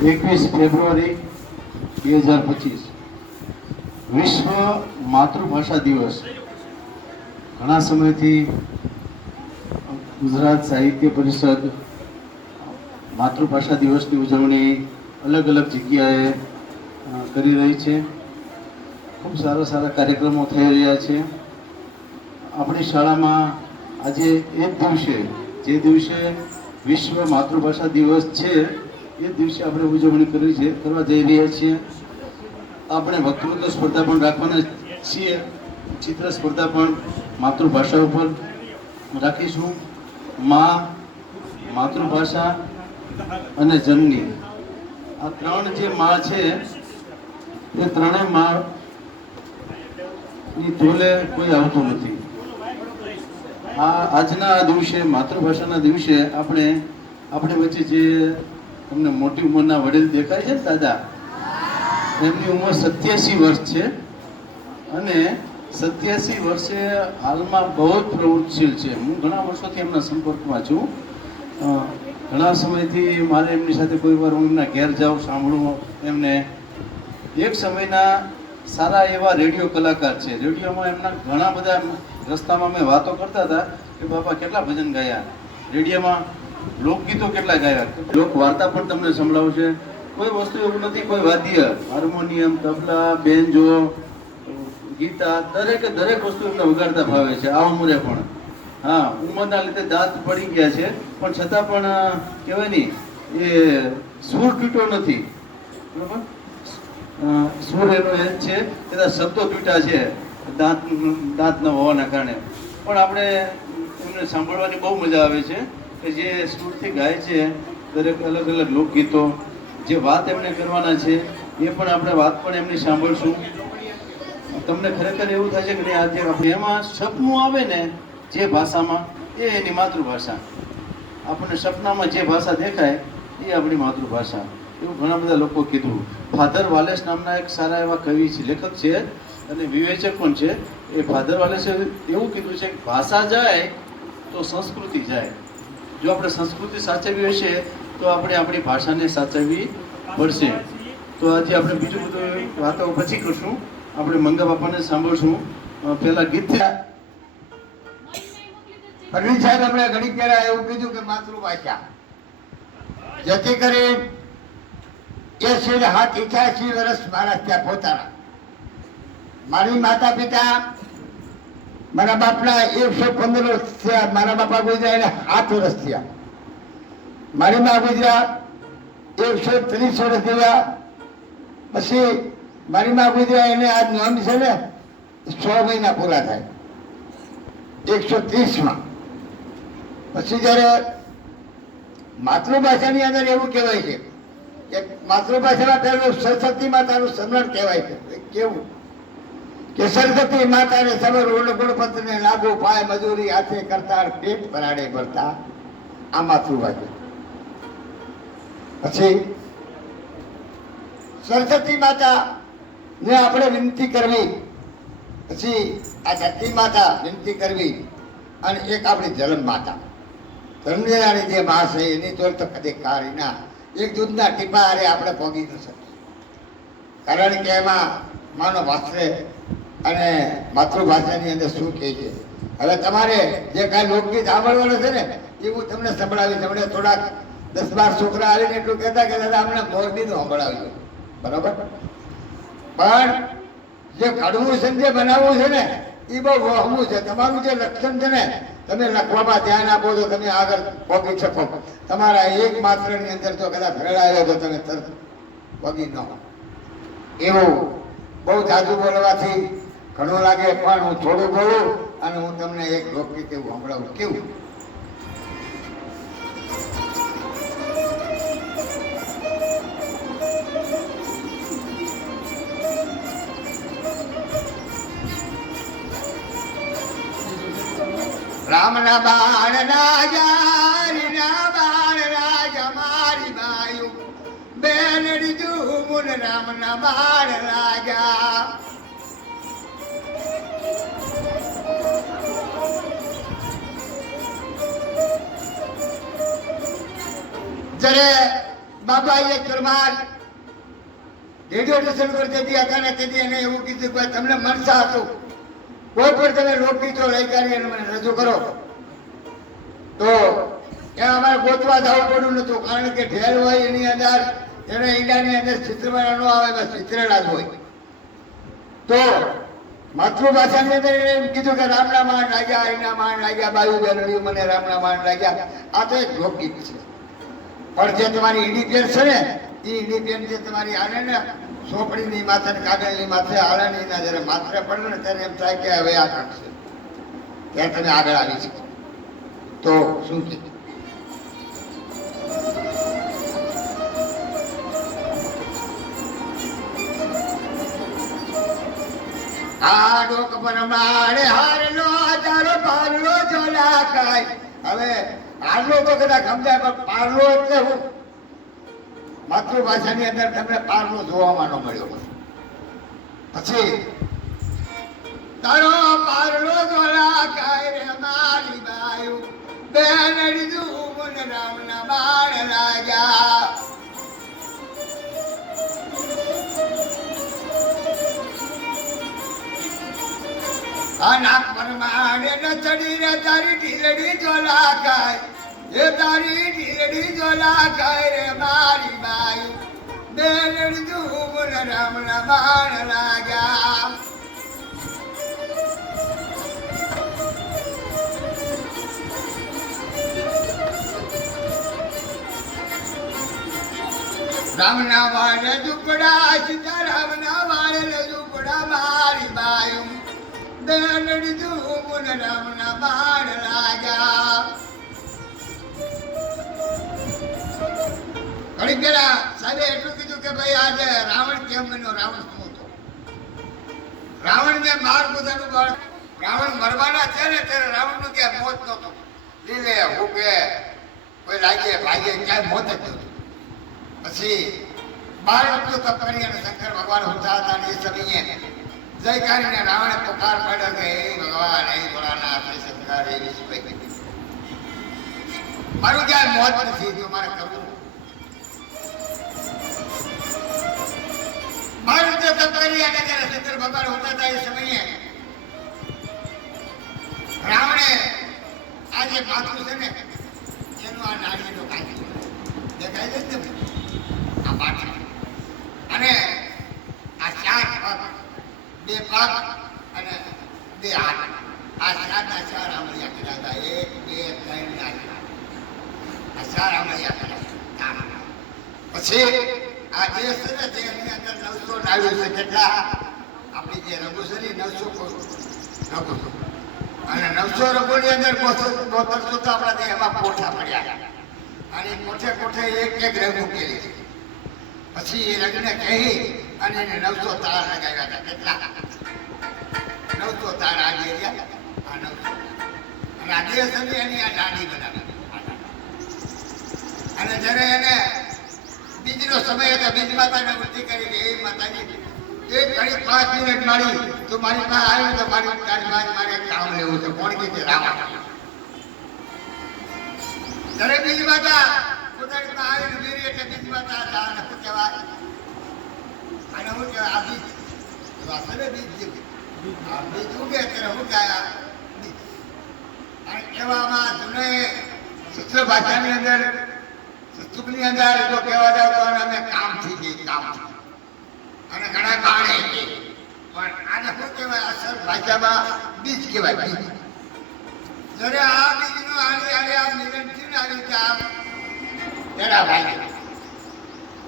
21 ફેબ્રુઆરી 2025 વિશ્વ માતૃભાષા દિવસ. ઘણા સમયથી ગુજરાત સાહિત્ય પરિષદ માતૃભાષા દિવસની ઉજવણી અલગ અલગ જગ્યાએ કરી રહી છે. ખૂબ સારા સારા કાર્યક્રમો થઈ રહ્યા છે. આપણી શાળામાં આજે એ દિવસે, જે દિવસે વિશ્વ માતૃભાષા દિવસ છે, એ દિવસે આપણે ઉજવણી કરવા જઈ રહ્યા છીએ. આપણે વક્તૃત્વ સ્પર્ધા પણ રાખવાના છીએ. ચિત્ર સ્પર્ધા પણ માતૃભાષા ઉપર રાખીશું. માતૃભાષા અને જનની, આ ત્રણ જે માં છે, એ ત્રણેય માં ની તોલે કોઈ આવતું નથી. આજના દિવસે, માતૃભાષાના દિવસે, આપણી વચ્ચે જે તમને મોટી ઉંમરના વડીલ દેખાય છે ને દાદા, એમની ઉંમર 87 વર્ષ છે અને 87 વર્ષે હાલમાં બહુ જ પ્રવૃત્તિશીલ છે. હું ઘણા વર્ષોથી એમના સંપર્કમાં છું. ઘણા સમયથી મારે એમની સાથે કોઈ વાર હું એમના ઘેર જાઉં, સાંભળું એમને. એક સમયના સારા એવા રેડિયો કલાકાર છે. રેડિયોમાં એમના ઘણા બધા, રસ્તામાં અમે વાતો કરતા હતા કે બાપા કેટલા ભજન ગાયા, રેડિયોમાં લોકગીતો કેટલા ગાયા, લોક વાર્તા પણ તમને સંભળાવશે. કોઈ વસ્તુ એવું નથી, કોઈ વાદ્ય, હાર્મોનિયમ, તબલા, બેન્જો, ગીતા, દરેક વસ્તુ એમને વગાડતા ભાવે છે આ ઉંમરે પણ. હા, ઉંમરના લીધે દાંત પડી ગયા છે, પણ છતાં પણ કહેવાય નહીં, એ સૂર તૂટ્યો નથી. બરાબર, સૂર એનો એ જ છે, કદાચ શબ્દો તૂટ્યા છે દાંત ન હોવાના કારણે. પણ આપણે એમને સાંભળવાની બહુ મજા આવે છે કે જે સૂરથી ગાય છે. દરેક અલગ અલગ લોકગીતો, જે વાત એમને કરવાના છે, એ પણ આપણે વાત પણ એમની સાંભળશું. તમને ખરેખર એવું થાય છે કે નહીં, આજે આપણે એમાં સપનું આવે ને જે ભાષામાં, એ એની માતૃભાષા. આપણને સપનામાં જે ભાષા દેખાય એ આપણી માતૃભાષા. એવું ઘણા બધા લોકો કીધું. ફાધર વાલેસ નામના એક સારા એવા કવિ છે, લેખક છે અને વિવેચક પણ છે. એ ફાધર વાલેસે એવું કીધું છે કે ભાષા જાય તો સંસ્કૃતિ જાય. જો આપણે સંસ્કૃતિ સાચવવી હશે તો આપણે આપણી ભાષાને સાચવવી પડશે. તો આજે આપણે બીજું બધું વાતો પછી કરશું. આપણે મંગા બાપાને સાંભળશું. પેલા ગીત અરવિંદ સાહેબ હમણાં ઘણી પહેલા એવું કીધું કે માતૃભાષા, જેથી કરી 87 વર્ષ મારા ત્યાં પોતાના. મારી માતા પિતા, મારા બાપના 115 વર્ષ થયા. મારા બાપા ગુજર્યા એને 7 વર્ષ થયા. મારી મા ગુજર્યા 130 વર્ષ થયા. પછી મારી મા ગુજર્યા એને આજ નોંધ છે ને 6 મહિના પૂરા થાય 130માં. પછી જયારે માતૃભાષાની અંદર એવું કહેવાય છે કે માતૃભાષામાં પહેલું સરસ્વતી માતાનું સ્મરણ કહેવાય છે. કેવું કે સરસ્વતી માતાને સબર ગુણપત્રને લાગુ પાય મજૂરી હાથે કરતા પેટ પરાડે ભરતા. આ માતૃભાષા. પછી સરસ્વતી માતા ને આપણે વિનંતી કરવી, પછી આ ધરતી માતા વિનંતી કરવી, અને એક આપણી જન્મ માતા ધર્મની જે માં છે એની જોર તો કદી કારી ના. એક દૂધના ટીપા હારે આપણે પોગી ન શકીએ, કારણ કે એમાં માનો વાસ્ત્રે અને માતૃભાષાની અંદર શું કહે છે. હવે તમારે જે કાંઈ લોકગીત સાંભળવાનું છે ને એ હું તમને સંભળાવીશ. તમને થોડાક 10-12 છોકરા આવીને એટલું કહેતા કે દાદા અમને મોરબીનું સંભળાવ્યું. બરાબર, પણ જે ઘડવું છે, જે બનાવવું છે ને એ બહુ વહમું છે. તમારું જે લક્ષણ છે ને, તમે લખવામાં ધ્યાન આપો તો તમે આગળ પહોંચી શકો. તમારા એક માત્રની અંદર જો કદાચ ફેરવાયો તો તમે તરત પગી ન. એવું બહુ જાજુ બોલવાથી ઘણું લાગે, પણ હું થોડું બોલું અને હું તમને એક લોકગીત એવું સંભળાવું. કેવું? રામના બાણ રાજા, રીના બાણ રાજા, મારી બાયુ બેનડી જુમુન રામના બાણ રાજા. જ્યારે બાબા એક પરમાર રેડિયો સ્ટેશન પર તેથી હતા ને તેથી એને એવું કીધું કે તમને મનસા હતું કોઈ પણ તમે લોકગીતો લઈ કાઢી અને મને રજૂ કરો. તો એ અમારે ગોતવા જવું પડ્યું નતું, કારણ કે ઢેર હોય એની અંદર એને ઈંડાની અંદર ચિત્રમાં ન આવે, બસ ચિત્રેલા જ હોય. તો માતૃભાષાની અંદર એમ કીધું કે રામના માન લાગ્યા, એના માન લાગ્યા, બાયુ બેનડીઓ મને રામના માન લાગ્યા. આ તો એક લોકગીત છે. પણ જે તમારી ઈડી પેન છે ને, એ ઈડી પેન જે તમારી આને ને સોપડીની માથે કાગળની માથે હાલે ને એના જયારે માથે પડે ને ત્યારે એમ થાય કે હવે આ કાઢશે, ત્યારે તમે આગળ આવી શકો. તો શું છે આ ડોક પર મારે હારલો તારો પારલો જોલા કાય. હવે હારલો તો કદાચ સમજાય, પણ પારલો એટલે હું માતૃભાષાની અંદર તમને પારલો જોવામાં ન મળ્યો. પછી તારો પારલો જોલા કાય રે મારી બાયુ બેનડી દુમન રામના બાણ લાગ્યા. નાક પર માડે ન ચડી રે તારી ઢીલડી જોલા ખાય, એ તારી ઢીલડી જોલા ખાય રે મારી બાઈ બેનડી દુમન રામના બાણ લાગ્યા. રામના વાળ ઝુપડા સીતારામના વાળ ઝુપડા મારી બાઈ બેનડી દુમન રામના બાણ લાગ્યા. ઘણી પેલા સાહેબે એટલું કીધું કે ભાઈ આજે રાવણ કેમ બન્યો, રાવણ શું હતો? રાવણ ને માર પોતાનું બાળ, રાવણ મરવાના છે ને ત્યારે રાવણ નું ક્યાંય મોત નહોતું. લીલે હુકે કોઈ લાગે ભાગે ક્યાંય મોત જ નહોતું. પછી 12 વર્ષ તપ કરી અને શંકર ભગવાન ઉઠા હતા ને એ સમયે જયકારીને રાવણે પુકાર પાડ્યો કે હે ભગવાન, હે ભોળાનાથ, હે શંકર, હે વિષ્ણુ, મારું ક્યાંય મોત નથી, જો મારે કરવું. મારું તો તપ કરી અને જ્યારે શંકર ભગવાન ઉઠા હતા એ સમયે રાવણે આ જે માથું છે ને એનું આ નાળીનો કાઢ્યું દેખાય છે ને આ માથું, અને આ 4 પગ, 2 પગ અને 2 હાથ, આ 4 આંગળીયા કર્યા હતા. 1 2 3 આ 4 આંગળીયા કર્યા. પછી આ દેશ છે ને તેની અંદર 900 નાળિયું છે. કેટલા? આપણી જે રઘુ છે ને 900 રઘુ, અને 900 રઘુની અંદર 72 તો આપણા દેહમાં પોઠા પડ્યા, અને કોઠે કોઠે એક રઘુ કેલી છે. પછી એ રઘુને કહી અને એને 900 તાર લગાવ્યા હતા. કેટલા? 900 તાર આ રહ્યા, આ 900. અને આ દેશ હતી એની આ દાઢી બનાવી. અને જ્યારે એને બીજનો સમય હતો, બીજ માતાને વૃત્તિ કરી કે એ માતાજી એક ઘડી 5 મિનિટ મારી તો મારી પાસે આવ્યું તો મારી તારી પાસે મારે કામ લેવું છે. કોણ કીધું? રાવણ. જ્યારે બીજ માતા પોતાની પાસે આવીને મેરી એટલે બીજ માતા આને શું કહેવાય? આને શું કહેવાય? આ બીજ વાસણે બીજ જેવું આ બીજ ઉગે ત્યારે શું કહેવાય? બીજ. અને કહેવામાં જૂને સૂત્ર ભાષાની અંદર સૂત્રની અંદર જો કહેવા જાવ તો અમે કામથી જઈએ, કામથી, અને ઘણા બાણે છે, પણ આને શું કહેવાય? અસલ ભાષામાં બીજ કહેવાય, બીજ. જ્યારે આ બીજનો આની આને આ મિલન થયું ને આવી રીતે આમ તેડા ભાઈ,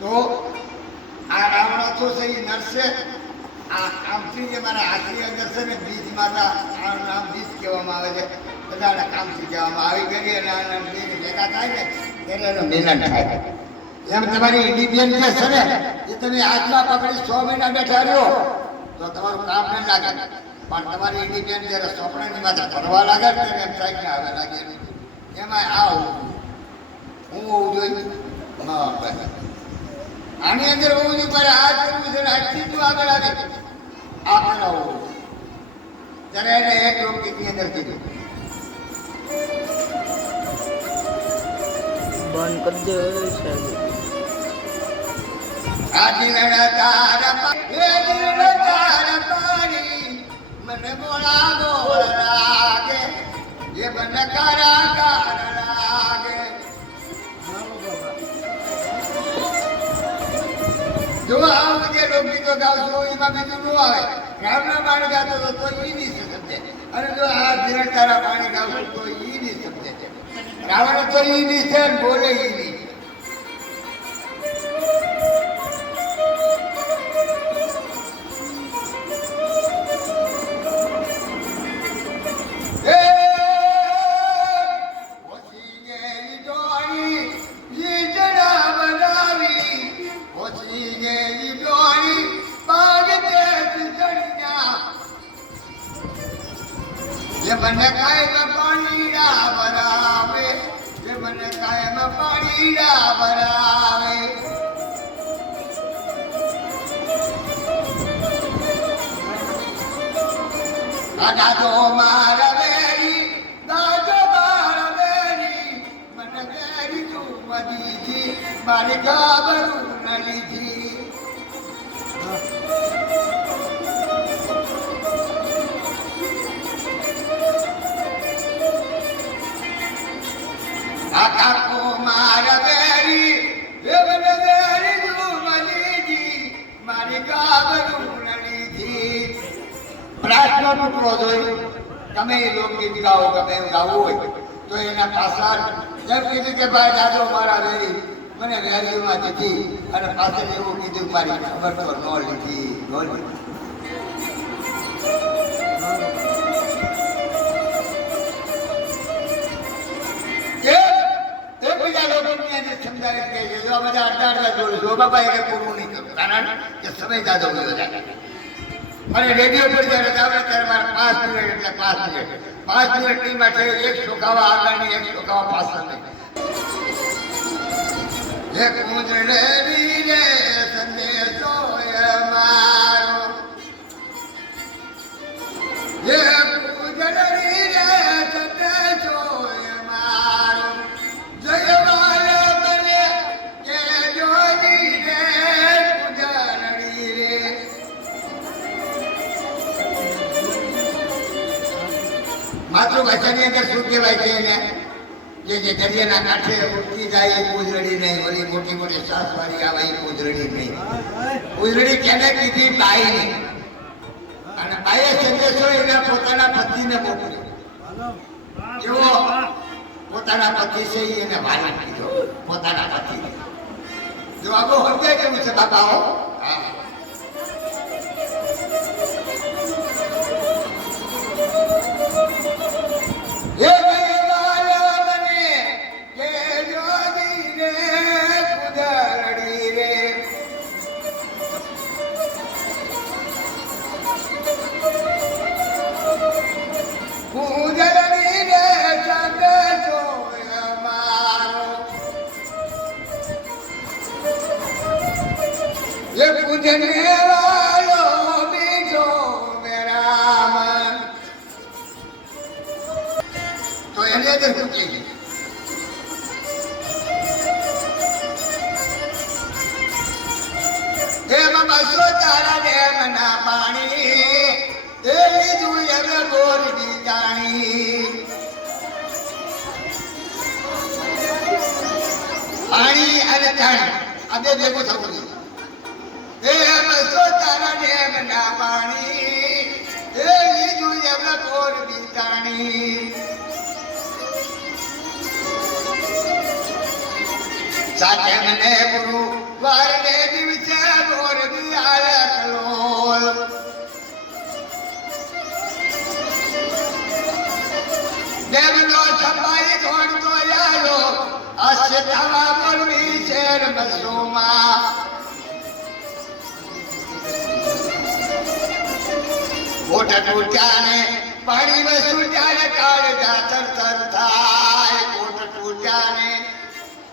તો આ રાવણ હતો છે એ નરસે આ કામથી જે મારા હાથની અંદર છે ને બીજ માતા, આ નામ બીજ કહેવામાં આવે છે. બધાને કામથી કહેવામાં આવી કરી અને આના બીજ ભેગા થાય ને ત્યારે એનું મિલન થાય. એમ તમારી ઇન્ડિયન જે છે ને એ તમે હાથમાં પકડી 6 મહિના બેઠા રહ્યો તો તમારું કામ ન લાગે, પણ તમારી ઇન્ડિયન જ્યારે સોપડાની માથે ફરવા લાગે ત્યારે એમ થાય કે હવે લાગે. એમાં આવું હું હોવું જોઈએ, આની અંદર હોવું જોઈએ, મારે આ કરવું છે ને આજથી તું આગળ આવે આ કરાવવું. ત્યારે એને એક લોકગીતની અંદર કીધું બંધ કરી દે સાહેબ. આ જીરણ તારા પાણી મને મોળા મોળ લાગે એ મન કારા કાર લાગે જો આવું જે લોકગીતો ગાઉં છું એમાં બીજું ન આવે ગામના પાણી ગાતો તો ઈ નહીં સમજે અને જો આ જીરણ તારા પાણી ગાઉં છું તો ઈ નહીં સમજે છે રાવણ તો ઈ નહીં છે બોલે ઈ નહીં મને કાયમ પાણીડા ભરાવે જે મને કાયમ પાણીડા ભરાવે દાદો મારા વેરી દાદો મારા વેરી મને વેરી તું મદીજી મારી ગાબરું નલીજી કાકો મારા વેરી દેવન વેરી જુમલીજી મારી ગાબરું નલીજી પ્રાર્થના ટુકડો જોઈ તમે લોકગીત ગાઓ ગમે ગાવું હોય તો એના પાછળ એમ કીધું કે ભાઈ દાદો મારા વેરી મને વેરીમાં દીધી અને પાછળ એવું કીધું મારી ખબર તો ન લીધી મને રેડિયો પર જયારે આવે ત્યારે મારા 5 મિનિટ એટલે 5 મિનિટ ની માટે એક શોકાવા આગળની એક શોકાવા પાછળની એક મુજડે રે સંદેશો મારો એક મુજડે રે સંદેશો મારો જયવાલ બને કે જોડી રે મુજડડી રે માતૃભાષાની અંદર શું કહેવાય છે એને જે દરિયાના કાંઠે ઉડતી જાય એ પૂજરડી નહીં ઓલી મોટી મોટી સાસવાળી આવે એ પૂજરડી નહીં પૂજરડી કેને કીધી બાઈને અને બાઈએ સંદેશો એના પોતાના પતિને મોકલ્યો જેવો પોતાના પતિ છે એને વાલી કીધો પોતાના પતિને જો આબો હૃદય કેવું છે બાપાઓ તો એની અંદર શું કહે છે એમાં બસો તારા ડેમના પાણી એ લીધું એમને બોરની જાણી પાણી અને ધન આ બે ભેગું થવું જોઈએ એ બસો તારા ડેમના પાણી એ લીધું એમને બોરની જાણી સાચે મને ગુરુ વારને દિવસે બોર દિયા કલોલ દેવનો સપાઈ થોડતો યાલો અસ્ય થવા બોલવી શેર બસોમાં કોટ તૂટ્યાને પાણી વસુ ત્યારે કાળજા તરતર થાય કોટ તૂટ્યાને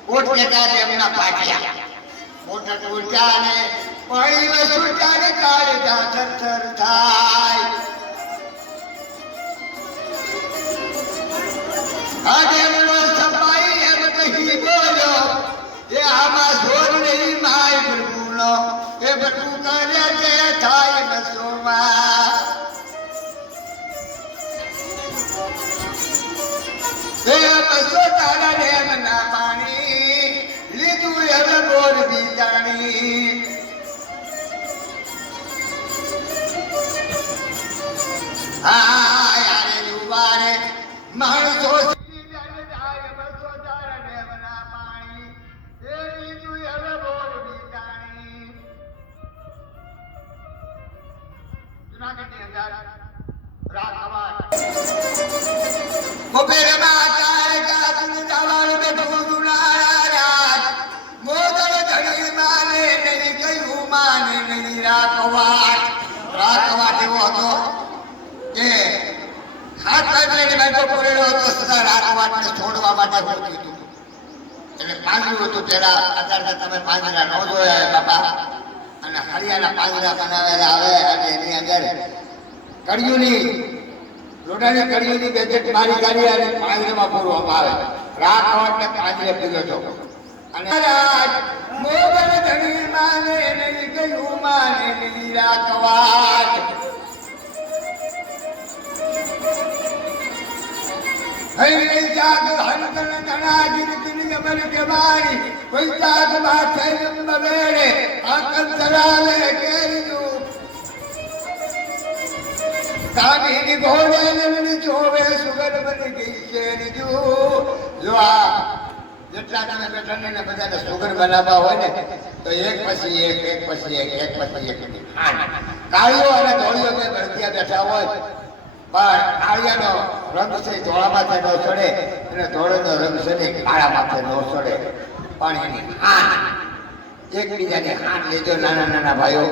કોટ કેતા એમના પાટિયા કોટ તૂટ્યાને પાણી વસુ ત્યારે કાળજા તરતર થાય આ દેવનો સપાઈ એમ કહી બોલ્યો એ આમાં જોર નહીં માય પ્રભુનો તારા ડેમના પાણી લીધું હવે બોર બીજાણી હા યારે યુવારે માણસો રાકવાટ એવો હતો કે હાથ કાઢીને બેઠો પડેલો હતો સદા રાકવાટને છોડવા માટે હોતું હતું એટલે પાંજરું હતું પેલા અત્યારે તમે પાંજરા ન જોયા બાપા અને હરિયાના પાંજરા બનાવેલા આવે અને એની અંદર કડિયુની લોટાની કડિયુની બેજેટ મારી કાઢી અને પાંજરામાં પૂરવામાં આવે રાકવાટને પાંજરે પીધો હતો અને મોગલ ધણી માને નહીં ગયું માને નહીં રાકવાટ હૈ જાગ હરકન ધણા જીરતીની ગમન કે મારી કોઈ જાગ માથે બબેડે આકલ ધરાવે કેરીયું કામીની ઘોડે નમની જોવે સુગર બની ગઈ શેરીજુ જો આ જેટલા તમે બેઠાને ને બધાને સુગર બનાવવા હોય ને તો એક પછી એક પછી એક પછી એક કાળીઓ અને ધોળીઓ બે ભરતિયા બેઠા હોય પણ કાળિયાનો રંગ છે ધોળા માથે ન ચડે અને ધોળાનો રંગ છે ને કાળા માથે ન ચડે પણ એની હાથ એકબીજાને હાથ લેજો નાના નાના ભાઈઓ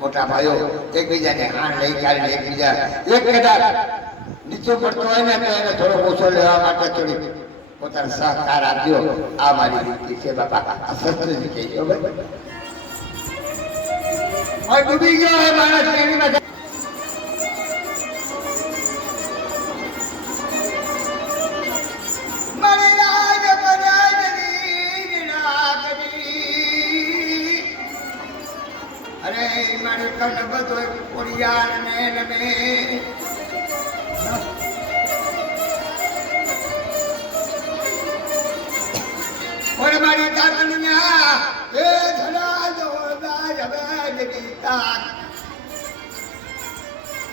મોટા ભાઈઓ એકબીજાને હાથ લઈ કાઢીને એકબીજા એક કદાચ નીચો પડતો હોય ને તો એને થોડો ઓછો લેવા માટે થોડી પોતાનો સહકાર આપજો આ મારી રીતિ છે બાપા આ સત્યજી કહેજો ભાઈ ડૂબી ગયો હે માણસ એની માટે અરે મારે કટ બધો પોરિયાર ને નમે ઓરે મારી કાતનિયા એ ધડા જોદાર હવે ગીતા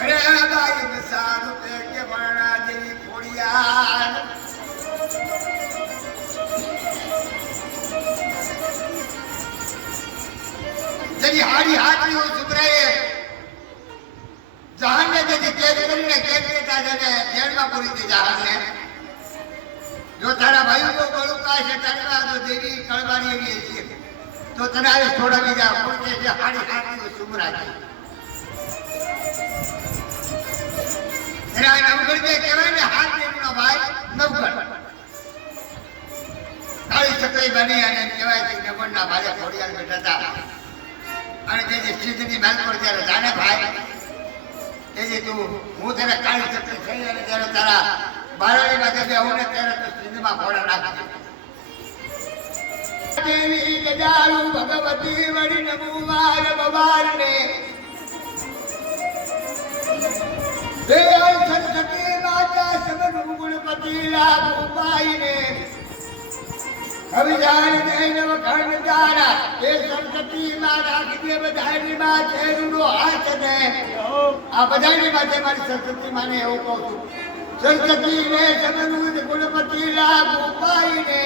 અરે બાઈ મસારો પે કે બણા જેવી પોરિયાર जरी हारी हाथी सुधराए जहान ने जैसे कैद કરીને કેદ કરતા જને જેલમાં પૂરી દી જહાન ને જો તારા ભાઈઓ કો ગળું કાશે ટકરા તો દેવી કળવારી એવી છે તો તને થોડા બીજા પૂરતે જે હારી હાથી સુધરાય એના નવગઢ કે કહેવાય ને હાથ દેવનો ભાઈ નવગઢ કાળી ચકરી બની અને કહેવાય કે નવગઢના ભાઈ ખોડિયાર બેઠા હતા અને તે જે સિદ્ધની મેલ પર જ્યારે જાણે ભાઈ તે જે તું હું તેને કાળી ચક્રી થઈ અને ત્યારે તારા બારણીમાં જે બેહું ને ત્યારે તું સિદ્ધમાં ઘોડા નાખી દેવી ગજાલુ ભગવતી વડી નમુવાર બવારને હે સરસ્વતી માતા સમરૂ ગુણપતિ લાભ ઉપાયને હવે જાણી દઈને વખાણ તારા એ સરસ્વતી માં રાખજે બધાની માં છેડું હાથ દે આ બધાની માથે મારી સરસ્વતી માને એવું કહું છું સરસ્વતી ને સમરૂ ગુણપતિ લાભ ઉપાયને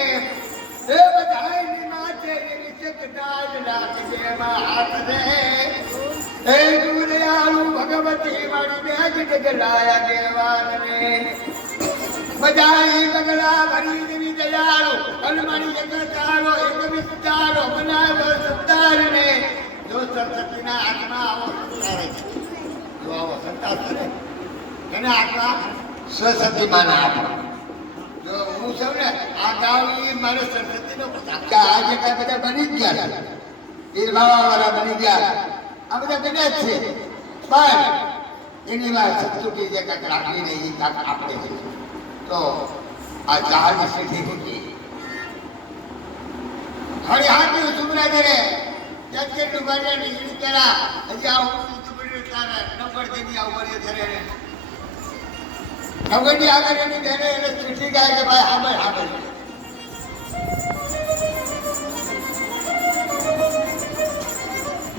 એ બધાની માથે એની ચકડાજ રાખજે માં હાથ દે હે દુર્યાળુ ભગવતી મારી બેજ ગગલાયા દેવાનને બધાઈ બગલા ભરી દેવી દયાળો અનમણી જગતારો એક વિસ્તારો બનાવ્યો સત્તારને જો સરસ્વતીના હાથમાં આવો સંતારે જો આવો સંતાર કરે એના હાથમાં સરસ્વતી માના હાથમાં જો હું છું ને આ ગાવની મારે સરસ્વતીનો પ્રતાપ આજે કઈ બધા બની જ ગયા પીરબાવાવાળા બની ગયા આ બધા બને જ છે પણ એની વાત સત્સુકી જે કાંઈક રાખવી નહીં એ કાંઈક આપણે છે તો આ જહાજની સ્થિતિ હતી હરી હાથી સુમરા દરે જગતનું બજારની ઈડી પેલા હજી આવું સુમરી તારે નંબર દેની આવું કરે ધરે નવગઢની આગળ એની બેને એને ચીઠી ગાય કે ભાઈ હાબર હાબર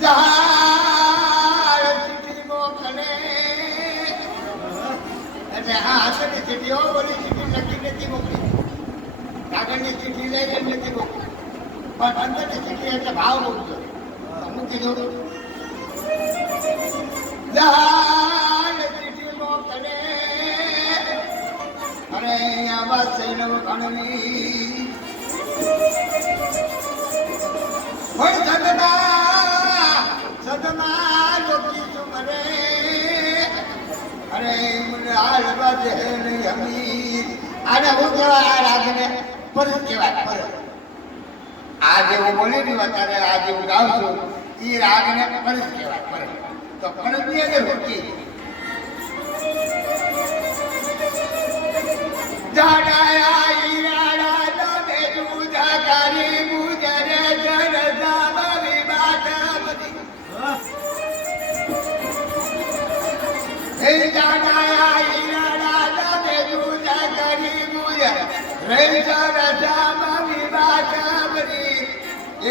જહાજ ચીઠી મોકલે એટલે આ હાથની ચીઠીઓ બોલી ચીઠી લખી નથી મોકલી, કાગળની ચીઠી લઈને નથી મોકલી, પણ અંદરની ચીઠી એટલે ભાવ મૂકજો. મૂકી દો. જહાજ ચીઠી મોકલે અને આવા સૈનવ ગણવી સદમા લોકી સુમરે અરે મને હાલવા દે નહીં હમી. આને હું કહેવાય? આ રાગને પરત કહેવાય. પરત આ જે હું બોલી રહ્યું અત્યારે, આ જે હું ગાઉં છું એ રાગને પરત કહેવાય. પરત તો પરતની અંદર હોતી જાડાયા ઈરાડા તમે જુદા કરી મુજરે જરદા બવી બાટા બધી હે જાડાયા ઈરાડા તમે જુદા કરી મુજરે જરદા બવી બાટા બધી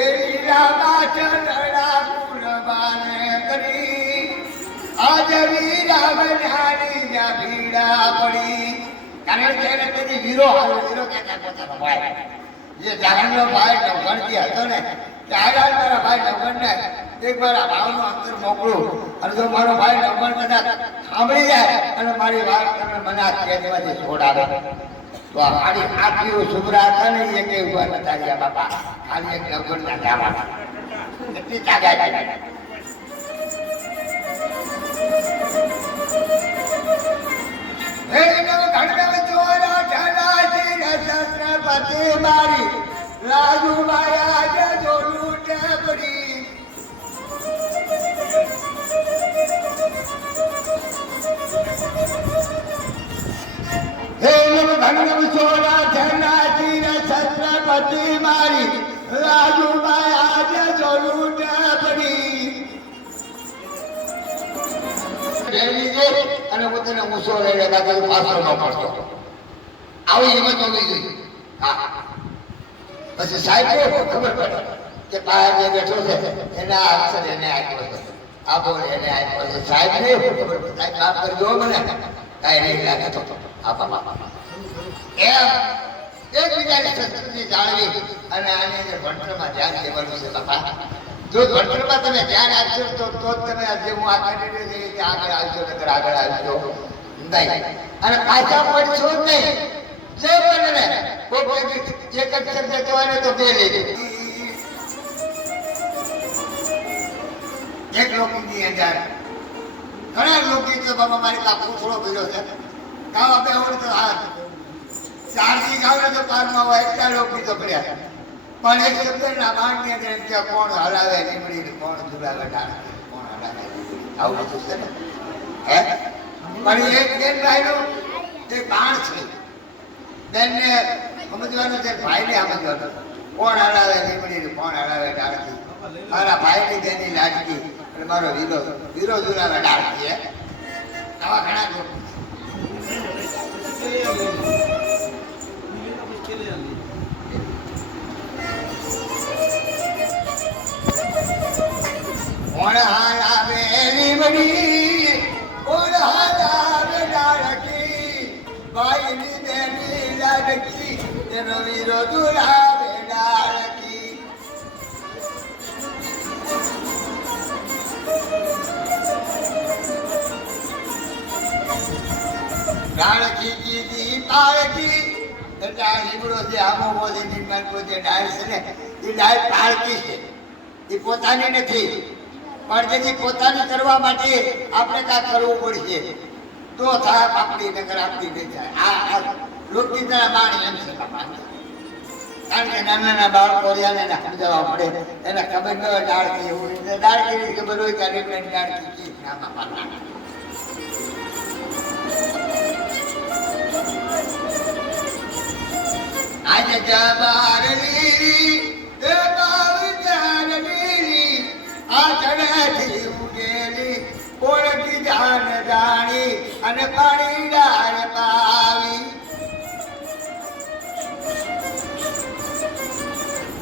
એ ઈરા બાટડા પુરબાને કરી આજ વીરા બનાની જા ભીડા પડી. કારણ કે એને તેની વીરો કહેતા પોતાનો ભાઈ, જે જાગરણનો ભાઈ નવગણજી હતો ને, ત્યારે મારા ભાઈ નવગણને એક વાર આ ભાવનો અંતર મોકલું અને જો મારો ભાઈ નવગણ કદાચ સાંભળી જાય અને મારી વાત તમે મને આ કેદમાંથી છોડાવે તો આ મારી આખી શુભરા હતા ને એ કઈ ઉભા નતા રહ્યા બાપા. ખાલી એક નવગણના ધામા એટલી તાકાત આવી. મારી રાજુ માયા જોડું ટેબડી હે ભંગમ સોના ધનાજી છત્રપતિ મારી રાજુ માયા જોડું ટેબડી અને હું તને મૂસો લઈ લેતા કે પાછળ ન પડતો. આવી હિંમત હોવી જોઈએ. હા પછી સાહેબ ખબર પડે કે બહાર જે બેઠો છે એના અક્ષર એને આપ્યો છે, આ બોલ એને આપ્યો છે. સાહેબ ને ખબર પડે સાહેબ માફ કરજો મને કાંઈ નહીં લાગે તો એમ એકબીજાની સંસ્કૃતિ જાળવી અને આની અંદર ભણતરમાં ધ્યાન દેવાનું છે બાપા. જો ભણતરમાં તમે ધ્યાન આપશો તો તમે આજે હું આ કરી રહ્યો આગળ આવશો નકર આગળ આવશો નહીં અને પાછા પડશો જ નહીં. જે બને એક જ શબ્દ કહેવાય તો બે લઈ એક લોકની અંદર ઘણા લોકગીતો બાબા મારી પાસે પૂછડો ભર્યો છે. ગાવા બે હોય તો આ ચારથી ગાવે તો પારમાં હોય એટલા લોકગીતો પડ્યા પણ એક શબ્દ ના બાણની અંદર એમ કે કોણ હલાવે લીમડી, કોણ ઝુલાવે ડાળ, કોણ હલાવે આવું બધું છે ને હે. પણ એક બેન ભાઈનું તે બાણ છે. બેનને સમજવાનું છે, ભાઈને સમજવાનું કોણ હલાવે લીમડી, કોણ હલાવે ડાળકી. મારા ભાઈની બેની લાડકી અને મારો વીરો વીરો ઝુલાવે ડાળકી. આવા ઘણા લોકો કોણ હલાવે લીમડી, કોણ હલાવે ડાળકી, ભાઈની બેની લાડકી તેનો વીરો ઝુલાવે ડાળકી. ડાળકી કીધી પાળકી એટલે આ લીમડો જે આમો બોલી નિર્માણ જે ડાળ છે ને એ ડાળ પાળકી છે, એ પોતાની નથી. પણ જેથી પોતાની કરવા માટે આપણે કાંઈક કરવું પડશે તો થાય આપણી નગર આપણી નહીં થાય. આ લોકગીતના બાણી એમ છે બાપા. કારણ કે નાના નાના બાળકો એને સમજાવવા પડે, એને ખબર ન હોય ડાળકી એવું ડાળકી ખબર હોય કે ડાળકી કી ના બાપા. આજે જબારલી એ બાવજારલી આ ચડેથી ઉડેલી ઓળખી જાન જાણી અને પાણી ડાળ પાવી.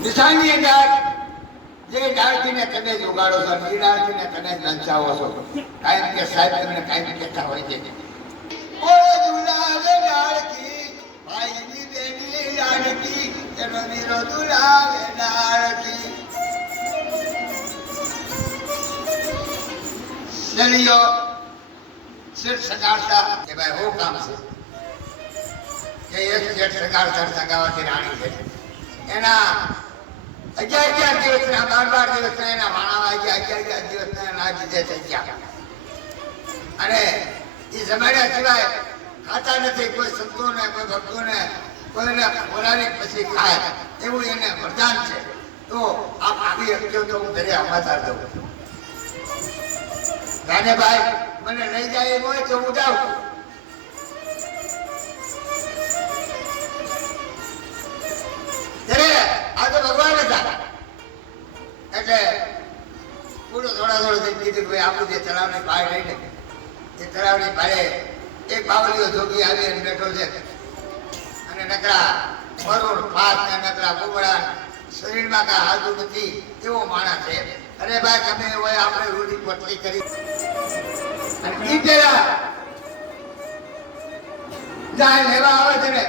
નિશાની અંદર જે ડાળખીને તમે જ ઉગાડો છો એ ડાળખીને તમે જ લંચાવો છો. કાંઈ કે સાહેબ તમને કાંઈ કહેતા હોય છે. ઓ દુલાવે ડાળખી ભાઈની બેની ડાળખી એનો મીરો દુલાવે ડાળખી. શેરીઓ શેઠ સગાડતા કે ભાઈ હું કામ છે કે એક શેઠ સગાડતા સગાવાથી રાણી છે એના 11 દિવસના 12 દિવસના એના વાણા વાગ્યા 11 દિવસના એના બીજે થઈ ગયા અને એ જમાડ્યા સિવાય ખાતા નથી. કોઈ સંતોને કોઈ ભક્તોને કોઈને બોલાવી પછી ખાય એવું એને વરદાન છે. તો આપ આવી શક્યો તો હું ઘરે સમાચાર દઉં. રાનેભાઈ મને લઈ જાય એમ હોય તો હું જાઉં. આ તો ભગવાન હતા એટલે પૂરું થોડા કીધું ભાઈ આપણું જે તળાવની પાળ લઈને એ તળાવની પાળે એક બાવલીઓ જોગી આવી અને બેઠો છે અને નકરા મરૂડ ફાસ ને નકરા કુબડા શરીરમાં કાંઈ હાજુ નથી એવો માણસ છે. અરે ભાઈ તમે હોય આપણે રૂડી પટલી કરી અને ઈ પેલા જાય લેવા આવે છે ને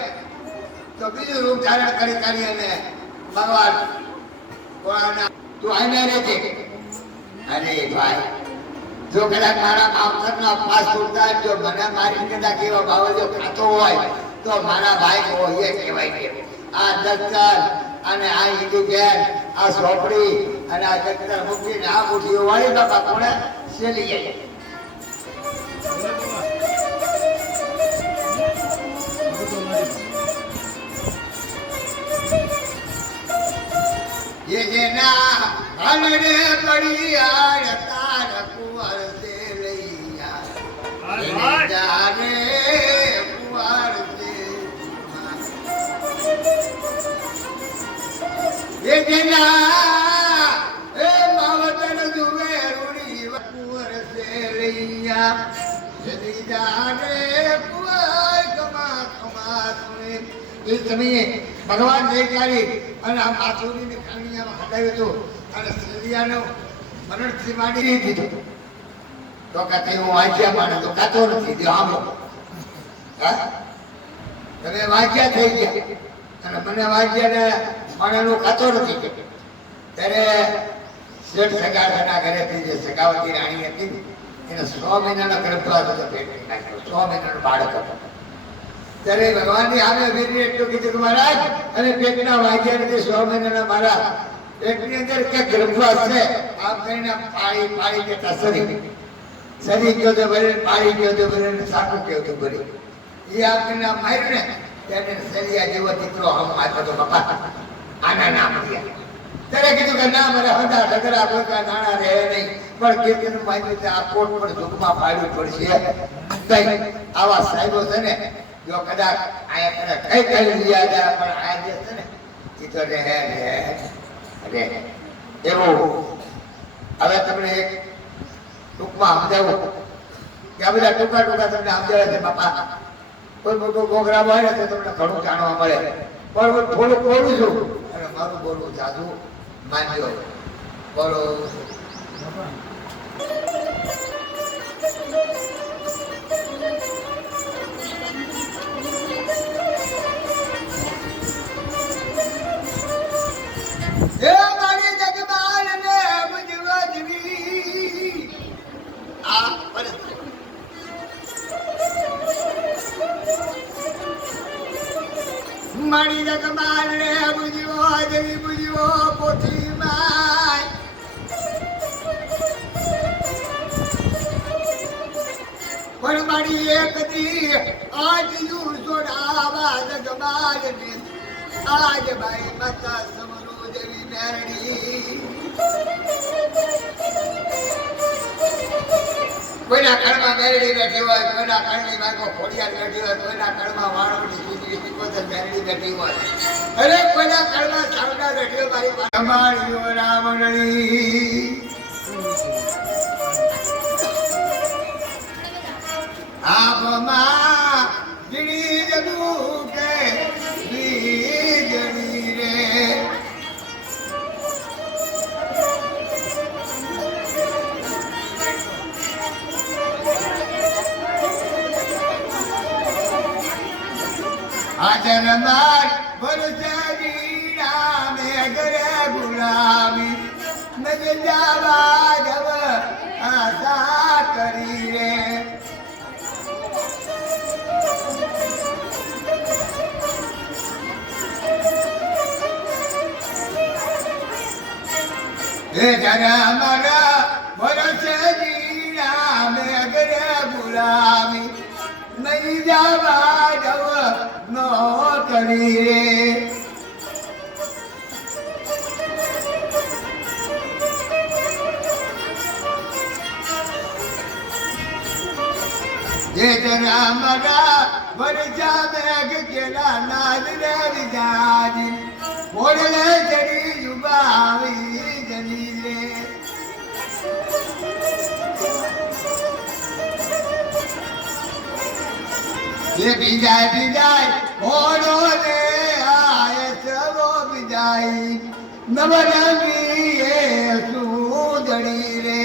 તો બીજું રૂપ ધારણ કરી અને ભગવાન કોણાના તું આઈને રહેજે. અરે ભાઈ જો કદાચ મારા માવતરના પાસ છોડતા જો મને મારી કદાચ કેવા બાવજો ખાતો હોય તો મારા ભાઈ કો એ કહેવાય કે આ દસ્તર અને આ ઈડી બેન આ સોપડી અને આ દસ્તર મૂકીને આ મુઠીઓ વાળી બાપા કોણે સેલી જાય. ये जेना हनरे पड़ी आड़ तार कुंवर से लैया जाने कुंवर से ये जेना ए मावतन जुवे रुड़ी कुंवर से लैया जदी जाने कुंवर कमा कमा सुने એ સમયે ભગવાન જયકારી અને આ માથુરીની ખાણીયામાં હટાવ્યું હતું અને સરિયાનો મરણથી માંડી દીધું તો કાતે હું વાંચ્યા માને તો કાતો નથી દે આમો તમે વાંચ્યા થઈ ગયા અને મને વાંચ્યા ને માનેનું કાતો નથી ત્યારે શેઠ સગાવાના ઘરેથી જે સગાવતી રાણી હતી એને 100 મહિનાનો ગર્ભવાસ હતો પેટની નાખ્યો 100 મહિનાનો બાળક હતો. ત્યારે ભગવાનની સામે વીરને એટલું કીધું કે મહારાજ અને પેટના વાગ્યા નથી 100 મહિનાના મારા પેટની અંદર કે ગર્ભવાસ છે આમ કરીને પાળી કેતા સરી ગયો તો ભરે પાળી ગયો તો ભરે સાકું ગયો તો ભરે એ આમ કરીને માર્યું ને ત્યારે સરિયા જેવો દીકરો આમ આપ્યો તો બાપા આના નામ થયા. ત્યારે કીધું કે ના મારે હંધા ઢગરા ભોગા નાણા રહે નહીં પણ કીર્તિનું માન્યું છે આ કોટ પણ દુઃખમાં પાડવું પડશે. આવા સાહેબો છે ને જો કદાચ આયા કઈ લીધા જાય પણ આ જે છે ને એ તો રહે એવું. હવે તમને એક ટૂંકમાં સમજાવું કે આ બધા ટૂંકા તમને સમજાવે છે બાપા. કોઈ મોટો પ્રોગ્રામ હોય ને તો તમને ઘણું જાણવા મળે પણ હું થોડું બોલું છું અને મારું બોલવું જાજુ માનજો. બોલો હે મારી જગમાલ ને મુજવજવી આ પરત મારી જગમાલ ને મુજવો પોથી માય પણ મારી એક દી આજ યુ જોડાવા જગમાલ ને આજ ભાઈ માતા દેવી મેરડી કોઈના કળમાં મેરડી બેઠી હોય કોઈના કળની માર્ગો ખોડિયાર બેઠી હોય કોઈના કળમાં વાળોની સુધરી સિકોતર મેરડી બેઠી હોય અરે કોઈના કળમાં સાવડા બેઠી હોય મારી અમારી રાવણની આપમાં જીણી જગું કે હાજર માર વરસેજી નામે ઘરે ગુલામી નજ જાવા જવ આશા કરી રે હે જરા મારા વરસેજી નામે ઘરે ગુલામી નહીં જવા જવ નો કરી રે જે જરા મારા વરજા મેઘ કેલા નાદ રે વિજાજી બોલે ચડી જુબાવી જલી રે જે બીજાય ઓડો રે આય સવો બીજાય નવરંગી એ સુદડી રે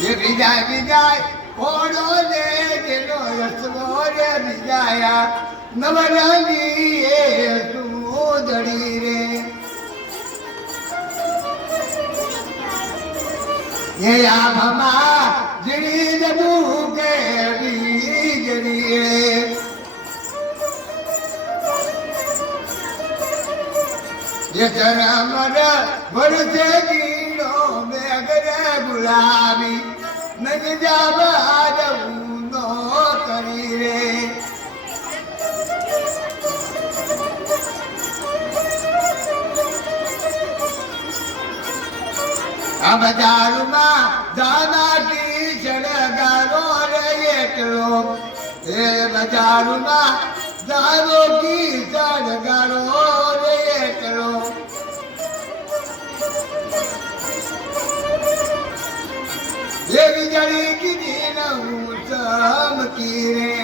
જે બીજાય ઓડો રે જેનો રસવો રે બીજાયા નવરંગી એ સુદડી રે ये आभमा जड़ी जबू के बीजरी ये जरमर वरसे गीनो में अगरे गुलाबी नज जावा जबू नो करी रे બજારમાં દાદાજી ચડગારો રે એટલો એ બજારમાં દાદોજી ચડગારો રે એટલો એ વીજળી કીધી ન હું ચમકી રે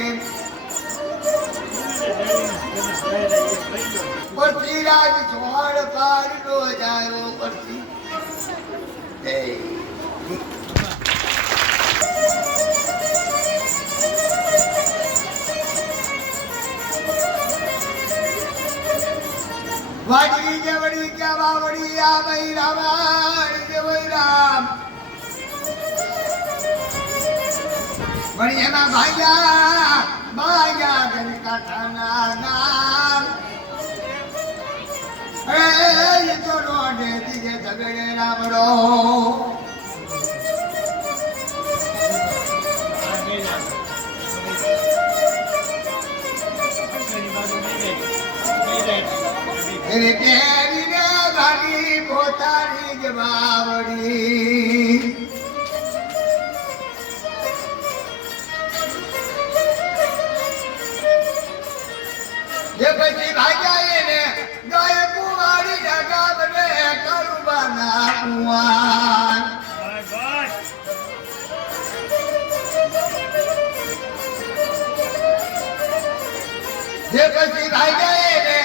પરથી રાજ છોડ પાર નો જાયો પરથી Hey. વાડી જવડી કે વાવડી આ ભાઈ રામાણી જય ભાઈ રામ વળી એમાં ભાગ્યા ગણ કાઠાના નામ એ તો રોડે દીજે ઝગડે રામડો એવી કેરીને ભાગી પોતાની જ બાવડી જે પછી ભાગ્યા એને ગાય કુંવારી જગા બને કરુબાના કુંવાર જે પછી ભાગ્યા એને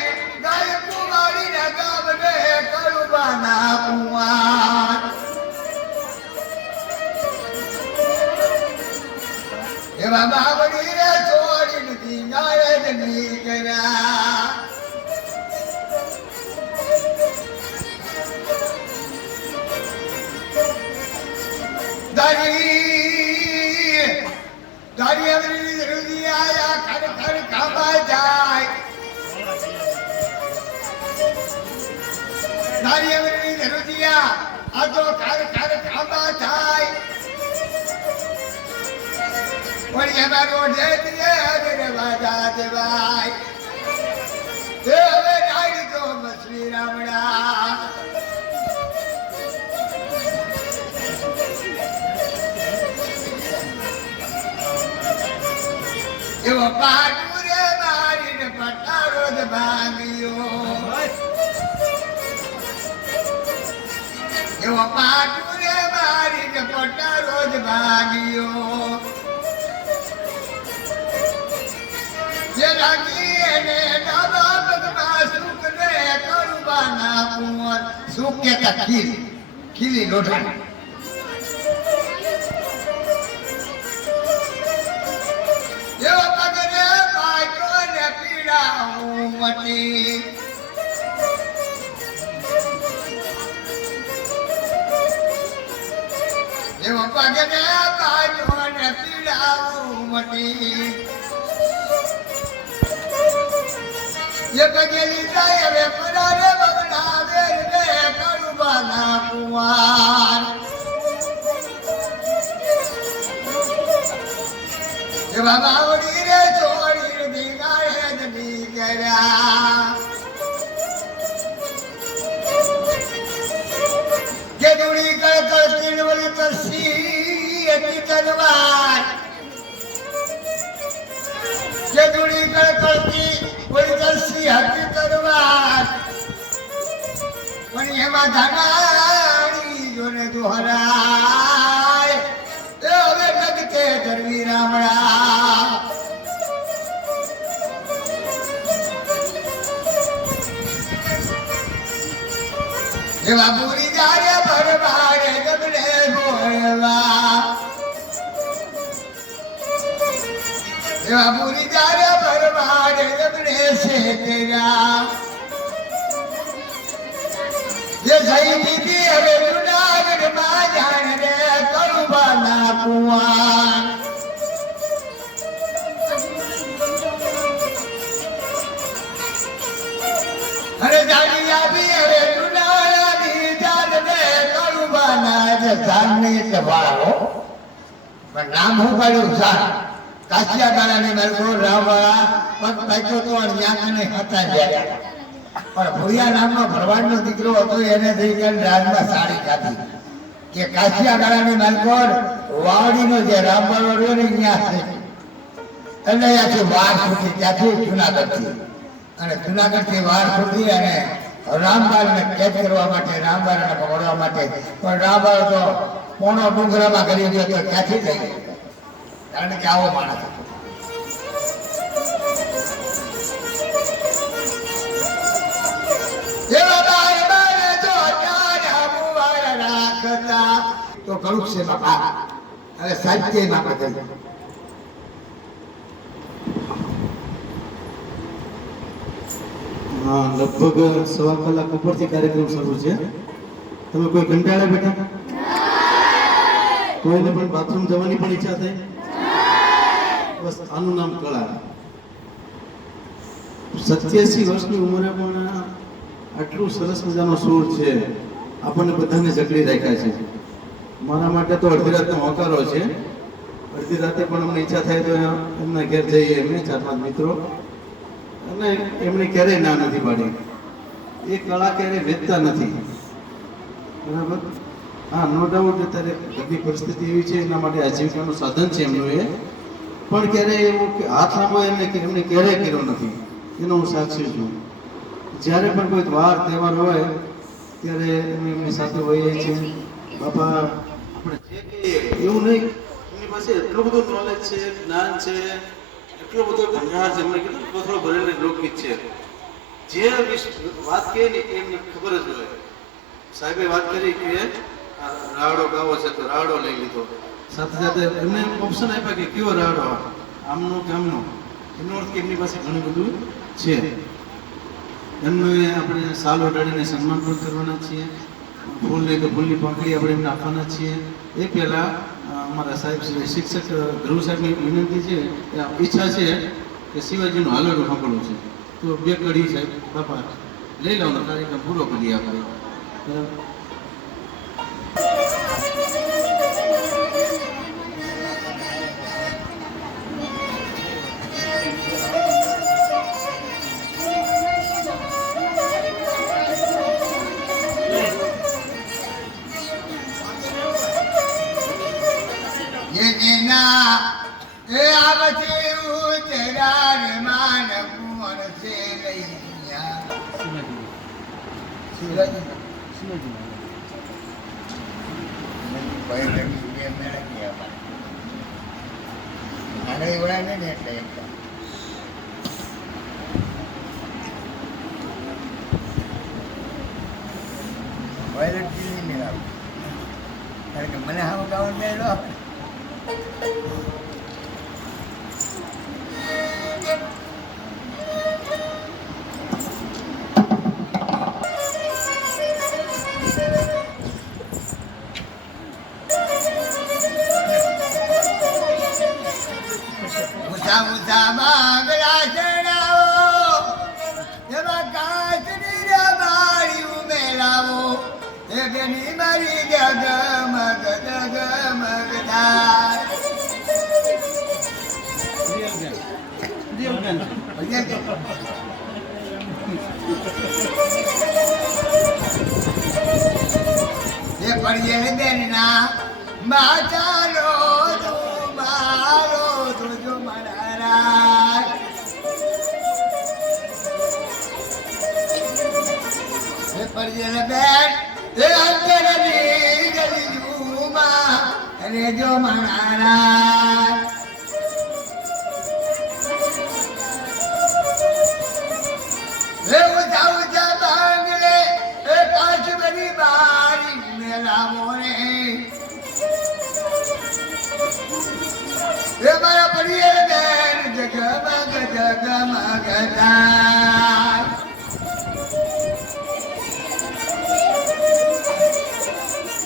ગાય કુંવારી જગા બને કરુબાના કુંવાર એવા બાવડી રે છોડી નથી નાયદ ની કર્યા દારી અમરી રૂદી આયા ખર ખર ખાવા જાય દારી અમરી રૂદિયા આ તો ખર ખર ખાવા જાય વળી એમાં રોઢે દીએ અગરે વાજા દેવાય તે હવે ડાયરી તો મસવી રામડા એવો પાટુરે મારીને પટારો જ ભાગ્યો એવો પાટુરે મારીને પટારો જ ભાગ્યો જે લાગી એને ડાબા પગમાં સુખ ને કરુબાના કુંવર સુખ કે ખીલી લોઢા ઉમટી એવ પગને બાજો ને પીડાવું ઉમટી એક ગેલી જાય રે પરારે બગડા બેર બે કરુબાના કુંવાર એવા બાવડી રે છોડી દીગાડે જડી કર્યા કે દુડી કળકળ તીડવળી તરસી એકી તલવાર કે દુડી કળકળતી વળી તરસી હતી તલવાર પણ એમાં ધાનાડી જોને દોહરાય એ હવે જગતે ધરવી રામડા એવા પૂરી જાય ભરવાડે જબડે બોલવા એવા પૂરી જાય ભરવાડે જબડે શેકરા ये सही दीदी अरे जूनागढ़ में जान रे करुबाना कुआं अरे जानिया भी अरे जूनागढ़ दी जान रे करुबाना जान ने सवारो पर नाम हो गयो सा काशिया गाना ने मेरे को रावा पग बैठो तो अनिया ने हटा दिया પણ ભોયા નામનો ભરવાડનો દીકરો હતો એને થઈ ગઈ રાજમાં સાડી કાઢી કે કાશિયા ગાળાની માલકોર વાવડીનો જે રામવાળો રહ્યો ને ત્યાં છે અને ત્યાંથી વાર સુધી ત્યાંથી જુનાગઢથી અને જુનાગઢથી વાર સુધી અને રામબાળને કેદ કરવા માટે રામબાળને પકડવા માટે પણ રામબાળ તો પોણો ડુંગરામાં કરી ગયો તો ક્યાંથી થઈ ગયો કારણ કે આવો માણસ હતો તો ઘણું છે બાપા હવે સાહિત્યમાં બદલ હા લગભગ 1.25 કલાક ઉપરથી કાર્યક્રમ શરૂ છે તમે કોઈ કંટાળ્યા બેટા કોઈને પણ બાથરૂમ જવાની પણ ઈચ્છા થઈ બસ આનું નામ કળા 87 વર્ષની ઉંમરે પણ આટલું સરસ મજાનો સૂર છે આપણને બધાને જકડી રાખ્યા છે મારા માટે તો અડધી રાતનો હોકારો છે અડધી રાતે પણ અમને ઈચ્છા થાય તો એમના ઘેર જઈએ એમને 4-5 મિત્રો અને એમણે ક્યારેય ના નથી પાડી એ કળા ક્યારેય વેચતા નથી બરાબર હા નો ડાઉટ અત્યારે ઘરની પરિસ્થિતિ એવી છે એના માટે આજીવિકાનું સાધન છે એમનું એ પણ ક્યારેય એવું કે હાથ લાંબો એમને ક્યારેય કર્યો નથી એનો હું સાક્ષી છું જ્યારે પણ કોઈ વાર તહેવાર હોય ત્યારે અમે એમની સાથે હોઈએ છીએ બાપા આપણે જે કહીએ એવું નહીં એમની પાસે એટલું બધું નોલેજ છે જ્ઞાન છે એટલો બધો ભંડાર છે એમણે કીધું કોથળો ભરેલી લોકગીત છે જે વાત કહે ને એમને ખબર જ હોય સાહેબે વાત કરી કે રાવડો ગાવો છે તો રાવડો લઈ લીધો સાથે સાથે એમને ઓપ્શન આપ્યા કે કયો રાવડો આમનો કે આમનો એનો અર્થ કે એમની પાસે ઘણું બધું છે એમનું આપણે સાલ ઓઢાડીને સન્માન પણ કરવાના છીએ ફૂલ લઈ તો ફૂલની પાંખડી આપણે એમને આપવાના છીએ એ પહેલાં અમારા સાહેબ શિક્ષક ધ્રુવ સાહેબની વિનંતી છે ઈચ્છા છે કે શિવાજીનું હાલરડું સાંભળવું છે તો 2 કડી સાહેબ બાપા લઈ લેવાનો કાર્યક્રમ પૂરો કરીએ આપણે બરાબર એ આવતી ઉતરાર માન કુંવર છે લઈયા આગળ એવડા ને એટલે વાયલેટ નહીં મેળાવું કારણ કે મને હાવ ગાવાનું મેળો ઊંચા ઊંચા બાંગલા ચડાવો એમાં કાચની રબારી ઉમેરાવો એ બેની મારી જગમગ જગમગ થાય એ પડિયે બેનના માતારો તું મારો તુજો મનારા એ પડિયે બેન એ અંતરની ગલીમાં અને જો મનારા એ ઊંચા ઊંચા બાંગલે એ કાચની બારી મેલાવો રે એ મારા પડિયે બેન જગમગ જગમગ થાય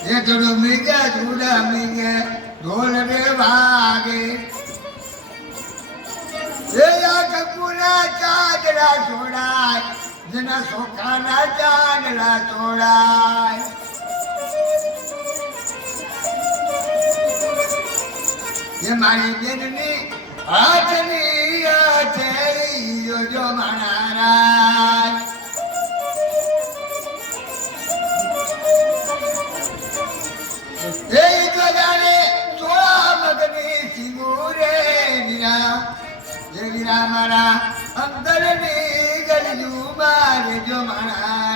એ થોડું મીગે જુડા મીગે ઢોલ રે વાગે એ આ કંકુના ચાંદડા છોડાય જેના સોખાના ચાંદડા છોડાય એ મારી બેનની હાથની હથેળીઓ જો મારા એ તો જાણે ચોળા મગની સિંગુરે વીરા જે વીરા મારા અંતરની ગળજુ મારે જો મારા